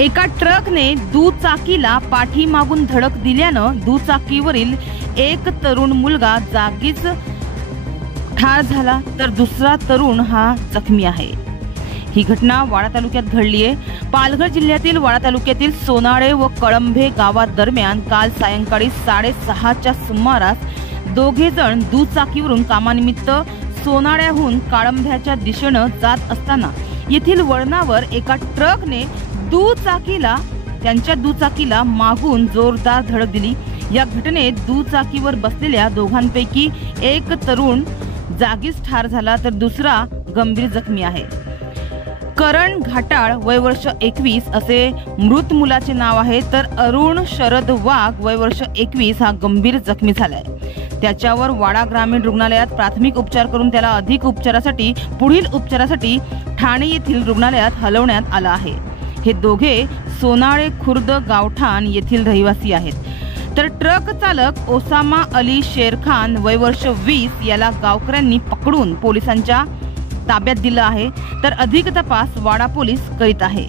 एका ट्रकने दुचाकीला पाठीमागून धडक दिल्यानं दुचाकीवरील एक तरुण मुलगा जागीच ठार झाला तर दुसरा तरुण हा जखमी आहे। ही घटना वाडा तालुक्यात घडली आहे। पालघर जिल्ह्यातील वाडा तालुक्यातील सोनाळे व कळंभे गावात दरम्यान काल सायंकाळी 6:30च्या सुमारास दोघे जण दुचाकीवरून कामानिमित्त सोनाळ्याहून काळंभ्याच्या दिशेने जात असताना येथील वळणावर एका ट्रकने त्यांच्या दुचाकीला मागून जोरदार धडक दिली। या घटनेत दुचाकीवर बसलेल्या दोघांपैकी एक तरुण जागीच ठार झाला तर दुसरा गंभीर जखमी आहे। करण घाटाळ वय वर्ष 21 असे मृत मुलाचे नाव आहे तर अरुण शरद वाघ वय वर्ष 21 हा गंभीर जखमी झालाय। त्याच्यावर वाडा ग्रामीण रुग्णालयात प्राथमिक उपचार करून त्याला अधिक उपचारासाठी पुढील उपचारासाठी ठाणे येथील रुग्णालयात हलवण्यात आलं आहे। हे दोघे सोनाळे खुर्द गावठाण येथील रहिवासी आहेत तर ट्रक चालक ओसामा अली शेरखान वय वर्ष 20 याला गावकऱ्यांनी पकडून पोलिसांच्या ताब्यात दिलं आहे तर अधिक तपास वाडा पोलीस करीत आहे।